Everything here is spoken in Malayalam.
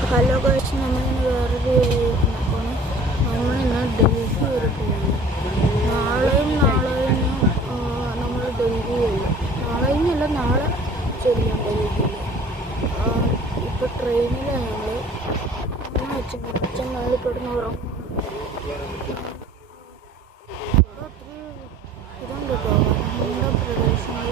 ഹലോ ഗൈസ്, നമ്മളിന്ന് വേറൊരു വീഡിയോ അപ്പോൾ നമ്മളിന്ന് ഡൽഹി വരെ പോകുന്നു. നാളെയും നമ്മൾ ഡൽഹി ചെല്ലും. നാളെ ചെല്ലും ഡൽഹിയിൽ. ഇപ്പോൾ ട്രെയിനിലാണ് ഞങ്ങൾ. അച്ഛൻ നാളെ കിടന്ന് ഉറങ്ങും. ഒത്തിരി ഇതുണ്ട് കേട്ടോ, വരണ്ട പ്രദേശങ്ങൾ